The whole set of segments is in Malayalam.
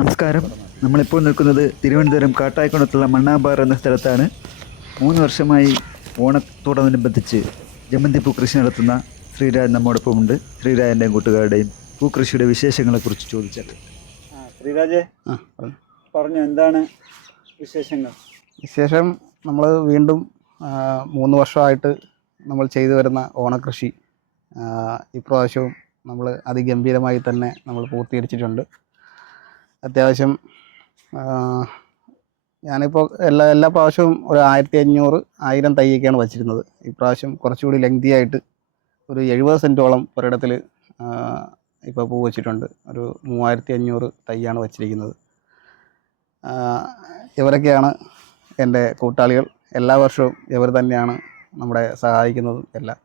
നമസ്കാരം. നമ്മളിപ്പോൾ നിൽക്കുന്നത് തിരുവനന്തപുരം കാട്ടായിക്കുണത്തുള്ള മണ്ണാമ്പാറ എന്ന സ്ഥലത്താണ്. 3 വർഷമായി ഓണത്തോടനുബന്ധിച്ച് ജമന്തിപ്പൂ കൃഷി നടത്തുന്ന ശ്രീരാജ് നമ്മോടൊപ്പമുണ്ട്. ശ്രീരാജൻ്റെയും കൂട്ടുകാരുടെയും പൂക്കൃഷിയുടെ വിശേഷങ്ങളെക്കുറിച്ച് ചോദിച്ചത്. ശ്രീരാജെ, പറഞ്ഞു, എന്താണ് വിശേഷങ്ങൾ? വിശേഷം, നമ്മൾ വീണ്ടും 3 വർഷമായിട്ട് നമ്മൾ ചെയ്തു വരുന്ന ഓണക്കൃഷി ഇപ്രാവശ്യവും നമ്മൾ അതിഗംഭീരമായി തന്നെ നമ്മൾ പൂർത്തീകരിച്ചിട്ടുണ്ട്. അത്യാവശ്യം ഞാനിപ്പോൾ എല്ലാ പ്രാവശ്യവും ഒരു 1500-1000 തൈയൊക്കെയാണ് വച്ചിരുന്നത്. ഇപ്രാവശ്യം കുറച്ചുകൂടി ലെങ്തി ആയിട്ട് ഒരു 70 സെൻറ്റോളം ഒരിടത്തിൽ ഇപ്പോൾ പൂ വച്ചിട്ടുണ്ട്. ഒരു 3500 തൈയാണ് വച്ചിരിക്കുന്നത്. ഇവരൊക്കെയാണ് എൻ്റെ കൂട്ടാളികൾ. എല്ലാ വർഷവും ഇവർ തന്നെയാണ് നമ്മളെ സഹായിക്കുന്നതും എല്ലാം.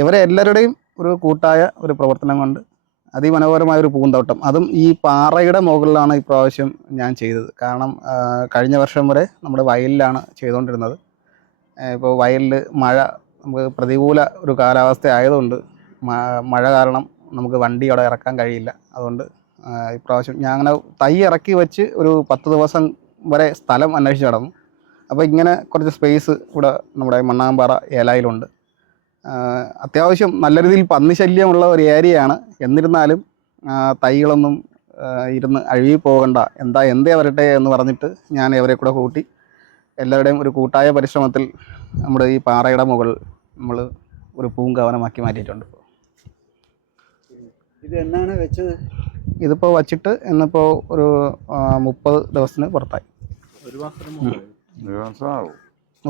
ഇവരെ എല്ലാവരുടെയും ഒരു കൂട്ടായ ഒരു പ്രവർത്തനം കൊണ്ട് അതിമനോഹരമായൊരു പൂന്തോട്ടം, അതും ഈ പാറയുടെ മുകളിലാണ് ഇപ്രാവശ്യം ഞാൻ ചെയ്തത്. കാരണം കഴിഞ്ഞ വർഷം വരെ നമ്മുടെ വയലിലാണ് ചെയ്തുകൊണ്ടിരുന്നത്. ഇപ്പോൾ വയലിൽ നമുക്ക് പ്രതികൂല ഒരു കാലാവസ്ഥ ആയതുകൊണ്ട് മഴ കാരണം നമുക്ക് വണ്ടി അവിടെ ഇറക്കാൻ കഴിയില്ല. അതുകൊണ്ട് ഇപ്രാവശ്യം ഞാൻ അങ്ങനെ തൈ ഇറക്കി വെച്ച് ഒരു 10 ദിവസം വരെ സ്ഥലം അന്വേഷിച്ച് നടന്നു. അപ്പോൾ ഇങ്ങനെ കുറച്ച് സ്പേസ് ഇവിടെ നമ്മുടെ മണ്ണാമ്പാറ ഏലായിലുണ്ട്. അത്യാവശ്യം നല്ല രീതിയിൽ പന്നി ശല്യമുള്ള ഒരു ഏരിയയാണ്. എന്നിരുന്നാലും തൈകളൊന്നും ഇരുന്ന് അഴുകി പോകണ്ട, എന്തേ വരട്ടെ എന്ന് പറഞ്ഞിട്ട് ഞാൻ ഇവരെ കൂടെ കൂട്ടി എല്ലാവരുടെയും ഒരു കൂട്ടായ പരിശ്രമത്തിൽ നമ്മുടെ ഈ പാറയുടെ മുകളിൽ നമ്മൾ ഒരു പൂങ്കവനമാക്കി മാറ്റിയിട്ടുണ്ട്. ഇത് എന്നാണ് വെച്ചത്? ഇതിപ്പോൾ വച്ചിട്ട് ഇന്നിപ്പോൾ ഒരു 30 ദിവസത്തിന് പുറത്തായി. 30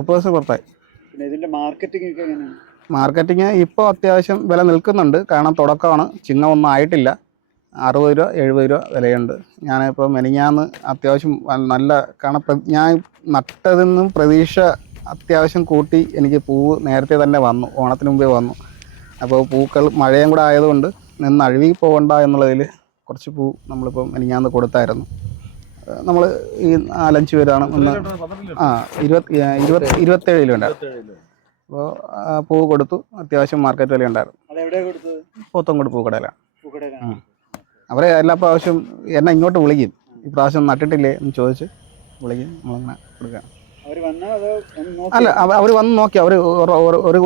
ദിവസം പുറത്തായി. പിന്നെ ഇതിൻ്റെ മാർക്കറ്റിംഗ് ഒക്കെ എങ്ങനെയാണ്? മാർക്കറ്റിങ് ഇപ്പോൾ അത്യാവശ്യം വില നിൽക്കുന്നുണ്ട്. കാരണം തുടക്കമാണ്, ചിങ്ങമൊന്നും ആയിട്ടില്ല. 60 രൂപ 70 രൂപ വിലയുണ്ട്. ഞാനിപ്പോൾ മെനിഞ്ഞാന്ന് അത്യാവശ്യം നല്ല, കാരണം ഞാൻ നട്ടതിൽ നിന്നും പ്രതീക്ഷ അത്യാവശ്യം കൂട്ടി എനിക്ക് പൂവ് നേരത്തെ തന്നെ വന്നു, ഓണത്തിന് മുമ്പേ വന്നു. അപ്പോൾ പൂക്കൾ മഴയും കൂടെ ആയതുകൊണ്ട് നിന്ന് അഴുകി പോകണ്ട എന്നുള്ളതിൽ കുറച്ച് പൂ നമ്മളിപ്പോൾ മെനിഞ്ഞാന്ന് കൊടുത്തായിരുന്നു. നമ്മൾ ഈ 4-5 പേരാണ് ഒന്ന് 27 കിലോ ഉണ്ടായിരുന്നു. അപ്പോൾ പൂ കൊടുത്തു. അത്യാവശ്യം മാർക്കറ്റ് വില ഉണ്ടായിരുന്നു. പോത്തങ്കോട് പൂക്കടയിലാണ്. അവരെ എല്ലാ പ്രാവശ്യം എന്നെ ഇങ്ങോട്ട് വിളിക്കും, ഈ പ്രാവശ്യം നട്ടിട്ടില്ലേ എന്ന് ചോദിച്ച് വിളിക്കും. നമ്മളങ്ങനെ കൊടുക്കുകയാണ്. അല്ല, അവർ വന്ന് നോക്കി.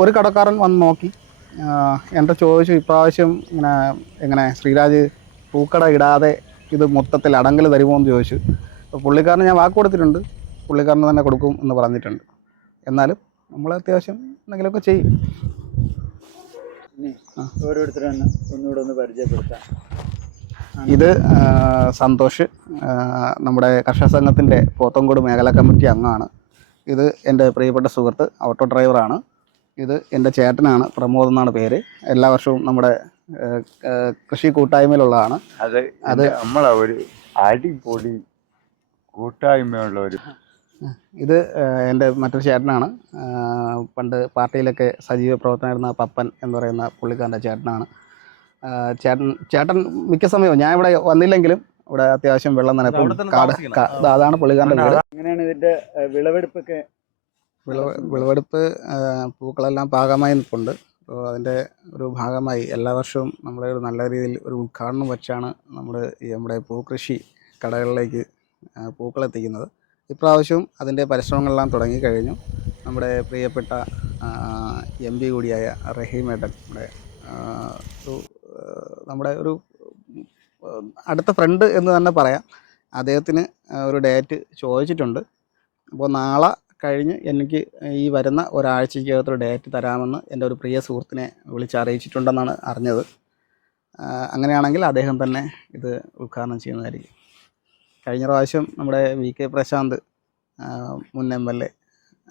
ഒരു കടക്കാരൻ വന്ന് നോക്കി എൻ്റെ ചോദിച്ചു, ഇപ്രാവശ്യം എങ്ങനെ ശ്രീരാജ് പൂക്കട ഇടാതെ ഇത് മൊത്തത്തിൽ അടങ്കൽ തരുമോ എന്ന് ചോദിച്ചു. അപ്പോൾ പുള്ളിക്കാരന് ഞാൻ വാക്ക് കൊടുത്തിട്ടുണ്ട്, പുള്ളിക്കാരന് തന്നെ കൊടുക്കും എന്ന് പറഞ്ഞിട്ടുണ്ട്. എന്നാലും നമ്മൾ അത്യാവശ്യം എന്തെങ്കിലുമൊക്കെ ചെയ്യും. ഓരോരുത്തരും ഒന്നുകൂടെ ഒന്ന് പരിചയപ്പെടുത്താം. ഇത് സന്തോഷ്, നമ്മുടെ കർഷക സംഘത്തിൻ്റെ പോത്തങ്കോട് മേഖലാ കമ്മിറ്റി അംഗമാണ്. ഇത് എൻ്റെ പ്രിയപ്പെട്ട സുഹൃത്ത്, ഓട്ടോ ഡ്രൈവറാണ്. ഇത് എൻ്റെ ചേട്ടനാണ്, പ്രമോദ് എന്നാണ് പേര്. എല്ലാ വർഷവും നമ്മുടെ കൃഷി കൂട്ടായ്മയിലുള്ളതാണ്. അത് നമ്മളെ ഒരു അടിപൊളി കൂട്ടായ്മയുള്ള ഒരു. ഇത് എൻ്റെ മറ്റൊരു ചേട്ടനാണ്. പണ്ട് പാർട്ടിയിലൊക്കെ സജീവ പ്രവർത്തനമായിരുന്ന പപ്പൻ എന്ന് പറയുന്ന പുള്ളിക്കാരൻ്റെ ചേട്ടനാണ്. ചേട്ടൻ മിക്ക സമയവും ഞാൻ ഇവിടെ വന്നില്ലെങ്കിലും ഇവിടെ അത്യാവശ്യം വെള്ളം നനപ്പും അതാണ് പുള്ളിക്കാരൻ്റെ വീട്. എങ്ങനെയാണ് ഇതിൻ്റെ വിളവെടുപ്പൊക്കെ? വിളവെടുപ്പ് പൂക്കളെല്ലാം പാകമായി നിൽപ്പുണ്ട്. അപ്പോൾ അതിൻ്റെ ഒരു ഭാഗമായി എല്ലാ വർഷവും നമ്മളെ ഒരു നല്ല രീതിയിൽ ഒരു ഉദ്ഘാടനം വെച്ചാണ് നമ്മുടെ പൂക്കൃഷി കടകളിലേക്ക് പൂക്കളെത്തിക്കുന്നത്. ഇപ്രാവശ്യവും അതിൻ്റെ പരിശ്രമങ്ങളെല്ലാം തുടങ്ങിക്കഴിഞ്ഞു. നമ്മുടെ പ്രിയപ്പെട്ട MP കൂടിയായ റഹീമേട്ടൻ, നമ്മുടെ ഒരു അടുത്ത ഫ്രണ്ട് എന്ന് തന്നെ പറയാം, അദ്ദേഹത്തിന് ഒരു ഡേറ്റ് ചോദിച്ചിട്ടുണ്ട്. അപ്പോൾ നാളെ കഴിഞ്ഞ് എനിക്ക് ഈ വരുന്ന ഒരാഴ്ചയ്ക്കകത്തൊരു ഡേറ്റ് തരാമെന്ന് എൻ്റെ ഒരു പ്രിയ സുഹൃത്തിനെ വിളിച്ചറിയിച്ചിട്ടുണ്ടെന്നാണ് അറിഞ്ഞത്. അങ്ങനെയാണെങ്കിൽ അദ്ദേഹം തന്നെ ഇത് ഉദ്ഘാടനം ചെയ്യുന്നതായിരിക്കും. കഴിഞ്ഞ പ്രാവശ്യം നമ്മുടെ VK പ്രശാന്ത്, മുൻ MLA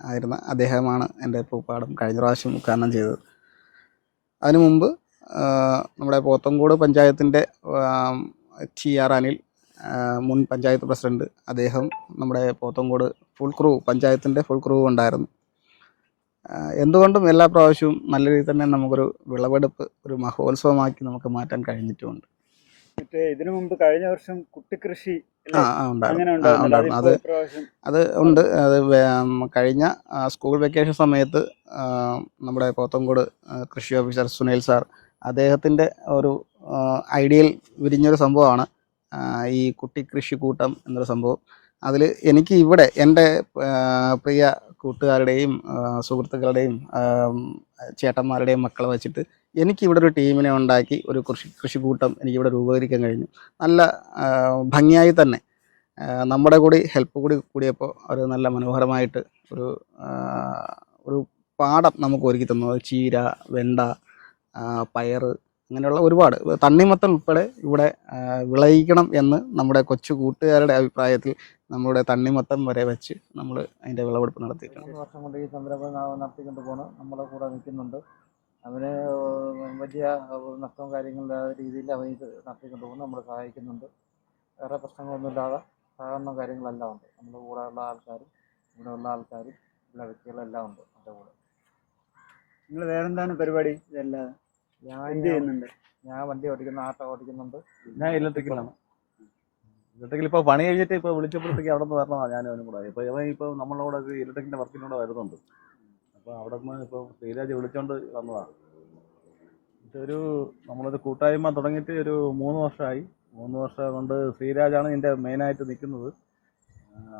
ആയിരുന്ന അദ്ദേഹമാണ് എൻ്റെ പൂപ്പാടം കഴിഞ്ഞ പ്രാവശ്യം ഉദ്ഘാടനം ചെയ്തത്. അതിനു മുമ്പ് നമ്മുടെ പോത്തങ്കോട് പഞ്ചായത്തിൻ്റെ TR അനിൽ, മുൻ പഞ്ചായത്ത് പ്രസിഡൻറ്റ്, അദ്ദേഹം നമ്മുടെ പോത്തങ്കോട് പഞ്ചായത്തിൻ്റെ ഫുൾ ക്രൂ ഉണ്ടായിരുന്നു. എന്തുകൊണ്ടും എല്ലാ പ്രാവശ്യവും നല്ല രീതിയിൽ തന്നെ നമുക്കൊരു വിളവെടുപ്പ് ഒരു മഹോത്സവമാക്കി നമുക്ക് മാറ്റാൻ കഴിഞ്ഞിട്ടുമുണ്ട്. മറ്റേ ഇതിനു മുമ്പ് കഴിഞ്ഞ വർഷം കുട്ടിക്കൃഷി ഉണ്ടായിരുന്നു. അത് ഉണ്ട്. അത് കഴിഞ്ഞ സ്കൂൾ വെക്കേഷൻ സമയത്ത് നമ്മുടെ പോത്തങ്കോട് കൃഷി ഓഫീസർ സുനിൽ സാർ, അദ്ദേഹത്തിൻ്റെ ഒരു ഐഡിയയിൽ വിരിഞ്ഞൊരു സംഭവമാണ് ഈ കുട്ടി കൃഷിക്കൂട്ടം എന്നൊരു സംഭവം. അതിൽ എനിക്ക് ഇവിടെ എൻ്റെ പ്രിയ കൂട്ടുകാരുടെയും സുഹൃത്തുക്കളുടെയും ചേട്ടന്മാരുടെയും മക്കളെ വെച്ചിട്ട് എനിക്കിവിടെ ഒരു ടീമിനെ ഉണ്ടാക്കി ഒരു കൃഷിക്കൂട്ടം എനിക്കിവിടെ രൂപീകരിക്കാൻ കഴിഞ്ഞു. നല്ല ഭംഗിയായി തന്നെ നമ്മുടെ കൂടി ഹെൽപ്പ് കൂടിയപ്പോൾ ഒരു നല്ല മനോഹരമായിട്ട് ഒരു ഒരു പാടം നമുക്ക് ഒരുക്കി തന്നു. ചീര, വെണ്ട, പയർ, അങ്ങനെയുള്ള ഒരുപാട് തണ്ണിമത്തൻ ഉൾപ്പെടെ ഇവിടെ വിളയിക്കണം എന്ന് നമ്മുടെ കൊച്ചു കൂട്ടുകാരുടെ അഭിപ്രായത്തിൽ നമ്മുടെ തണ്ണിമത്തം വരെ വെച്ച് നമ്മൾ അതിൻ്റെ വിളവെടുപ്പ് നടത്തിയിട്ടുണ്ട്. 3 വർഷം കൊണ്ട് ഈ സംരംഭം നടത്തിക്കൊണ്ട് പോകണം. നമ്മുടെ കൂടെ നിൽക്കുന്നുണ്ട്. അവന് വലിയ നഷ്ടവും കാര്യങ്ങളില്ലാത്ത രീതിയിൽ അവൻ ഇത് നടത്തിക്കൊണ്ട് പോകുന്നു. നമ്മൾ സഹായിക്കുന്നുണ്ട്. വേറെ പ്രശ്നങ്ങളൊന്നുമില്ലാതെ സഹകരണ കാര്യങ്ങളെല്ലാം ഉണ്ട്. നമ്മുടെ കൂടെ ഉള്ള ആൾക്കാരും ഇവിടെയുള്ള ആൾക്കാരും എല്ലാ വ്യക്തികളെല്ലാം ഉണ്ട് എൻ്റെ കൂടെ. നിങ്ങൾ വേറെന്താണ് പരിപാടി? ഇതല്ലാതെ എന്ത് ചെയ്യുന്നുണ്ട്? ഞാൻ വണ്ടി ഓടിക്കുന്ന, ആട്ടോ ഓടിക്കുന്നുണ്ട്. ഞാൻ ഇലക്ട്രിക്കലാണ്. ഇലക്ട്രിക്കൽ ഇപ്പോൾ പണി കഴിഞ്ഞിട്ട് ഇപ്പോൾ വിളിച്ചപ്പോഴത്തേക്ക് അവിടെ നിന്ന് വരണതാണ് ഞാനും അവനും കൂടെ. ഇപ്പോൾ ഇവൻ ഇപ്പോൾ നമ്മളെ കൂടെ ഒരു ഇലക്ട്രിക്കിൻ്റെ വർക്കിനൂടെ വരുന്നുണ്ട്. അപ്പോൾ അവിടെ നിന്ന് ഇപ്പോൾ ശ്രീരാജ് വിളിച്ചുകൊണ്ട് വന്നതാണ്. ഇതൊരു നമ്മളൊരു കൂട്ടായ്മ തുടങ്ങിയിട്ട് ഒരു 3 വർഷമായി. 3 വർഷം കൊണ്ട് ശ്രീരാജാണ് ഇതിൻ്റെ മെയിനായിട്ട് നിൽക്കുന്നത്.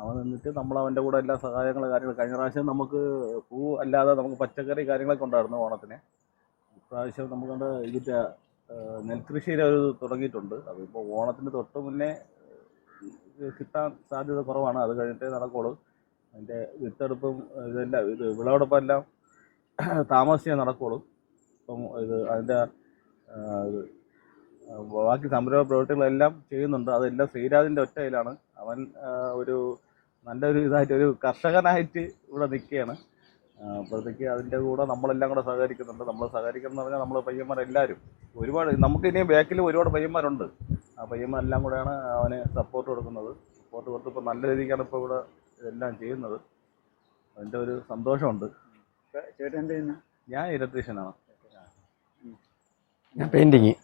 അവൻ നിന്നിട്ട് നമ്മൾ അവൻ്റെ കൂടെ എല്ലാ സഹായങ്ങളും കാര്യങ്ങളും. കഴിഞ്ഞ പ്രാവശ്യം നമുക്ക് പൂ അല്ലാതെ നമുക്ക് പച്ചക്കറി കാര്യങ്ങളൊക്കെ ഉണ്ടായിരുന്നു ഓണത്തിന്. ഇപ്രാവശ്യം നമുക്കുണ്ട് ഇതിൻ്റെ നെൽകൃഷിയുടെ ഒരു തുടങ്ങിയിട്ടുണ്ട്. അതിപ്പോൾ ഓണത്തിന് തൊട്ട് മുന്നേ കിട്ടാൻ സാധ്യത കുറവാണ്. അത് കഴിഞ്ഞിട്ടേ നടക്കുള്ളൂ. അതിൻ്റെ വിത്തെടുപ്പും ഇതെല്ലാം വിളവെടുപ്പം എല്ലാം താമസിച്ചേ നടക്കുള്ളൂ. ഇപ്പം അതിൻ്റെ ബാക്കി സംരംഭ പ്രവൃത്തികളെല്ലാം ചെയ്യുന്നുണ്ട്. അതെല്ലാം ശ്രീരാജിൻ്റെ ഒറ്റയിലാണ്. അവൻ ഒരു നല്ലൊരു ഇതായിട്ട് ഒരു കർഷകനായിട്ട് ഇവിടെ നിൽക്കുകയാണ്. അപ്പോഴത്തേക്ക് അതിൻ്റെ കൂടെ നമ്മളെല്ലാം കൂടെ സഹകരിക്കുന്നുണ്ട്. നമ്മൾ സഹകരിക്കണം എന്ന് പറഞ്ഞാൽ നമ്മൾ പയ്യന്മാരെല്ലാവരും ഒരുപാട്, നമുക്ക് ഇനി ബാക്കിൽ ഒരുപാട് പയ്യന്മാരുണ്ട്. ആ പയ്യന്മാരെല്ലാം കൂടെയാണ് അവന് സപ്പോർട്ട് കൊടുക്കുന്നത്. സപ്പോർട്ട് കൊടുത്ത് ഇപ്പോൾ നല്ല രീതിക്കാണ് ഇപ്പോൾ ഇവിടെ ഇതെല്ലാം ചെയ്യുന്നത്. അതിൻ്റെ ഒരു സന്തോഷമുണ്ട്. ചേട്ടൻ എന്ത് ചെയ്യുന്നു? ഞാൻ ഇലക്ട്രീഷ്യനാണ്. ഞാൻ പെയിൻറ്റിങ്.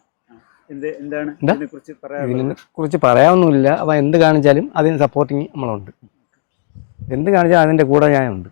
എന്താണ് എന്താ? ഇതിനെക്കുറിച്ച് പറയാൻ? ഇതിനെക്കുറിച്ച് പറയാനൊന്നുമില്ല. അപ്പോൾ എന്ത് കാണിച്ചാലും അതിന് സപ്പോർട്ടിങ് നമ്മളുണ്ട്. എന്ത് കാണിച്ചാലും അതിൻ്റെ കൂടെ ഞാനുണ്ട്.